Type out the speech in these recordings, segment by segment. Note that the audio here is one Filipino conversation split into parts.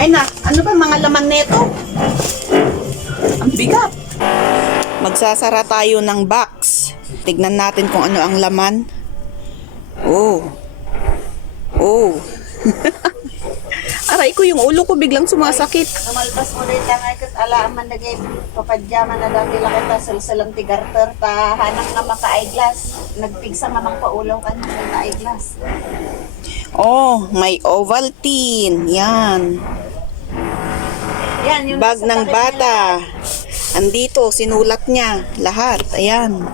Ay na, ano ba mga laman neto? Ang bigat. Magsasara tayo ng box. Tignan natin kung ano ang laman. Oh. Oh. Aray ko, yung ulo ko biglang sumasakit. Namalpas mo rin lang ay kat alaaman na gay papadyaman na dati lang kita salsalang tigarter ta hanang nga maka-eyeglass. Nagpigsa nga mang paulaw ka na eyeglass. Oh, may Ovaltine. Yan. Yan, yung Bag nasa ng takip bata. Andito, sinulat niya. Lahat. Ayan.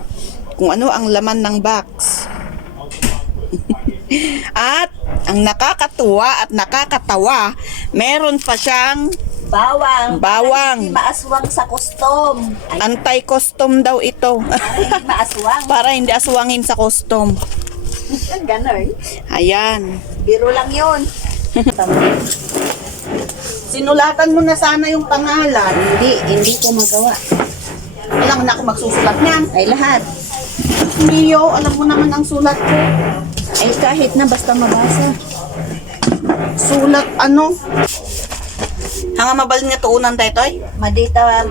Kung ano ang laman ng box. At, ang nakakatuwa at nakakatawa, meron pa siyang Bawang. Bawang. Hindi maaswang sa custom. Ay, anti-custom daw ito. hindi maaswang. Para hindi aswangin sa custom. Ganon. Ayan. Biro lang yun. Sinulatan mo na sana yung pangalan. Hindi ko magawa. Alam na ako magsusulat niyan. Ay lahat. Leo, alam mo naman ang sulat ko. Ay kahit na basta mabasa. Sulat ano? Hanga mabal nga tuunan tayo, Toy? Madita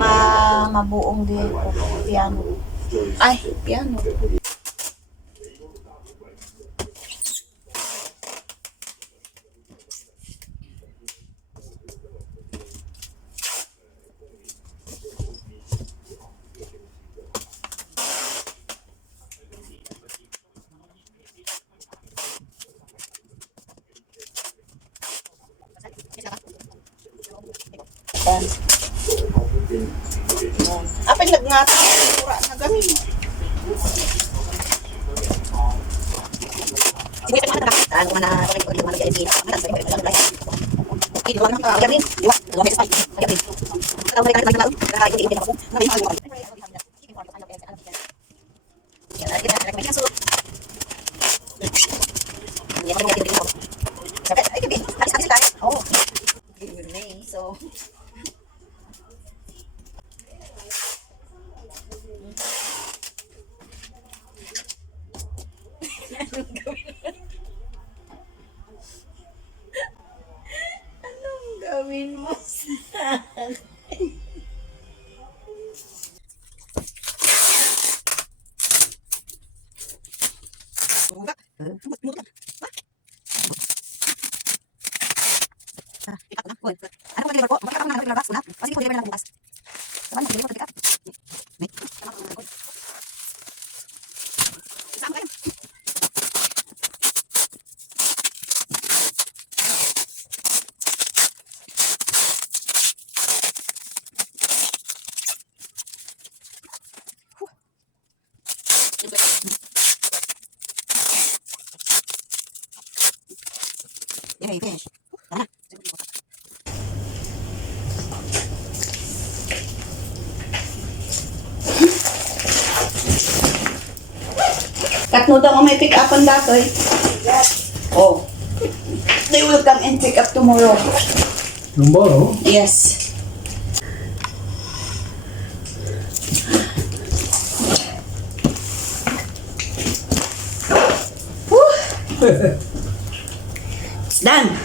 mabuong di piano. Ay, piano. Yan. Apay nagngat pura na gamin. Ano man na ko yung mga galing. Ito lang ang galing. Diwa, lumay sa pay. Galing. Ano man ka lang. Kaya yung ako. Nabi ako. Yan, kita na kami kaso. Yan ang galing ako. Sabi, ay gabi. Alis tayo. Oh. So Anong gawin mo sa akin? Ano ba nilabas ko? Bakit ako nilabas ko na? Kasi ko nilabas na bukas. Saban mo, nilabas ko tikat. Isama kayo. Yay, finish. Tara na. Katno daw may pick upan datoy. Yes. Oh. They will come and pick up tomorrow. Tomorrow? Yes. Whew. It's done.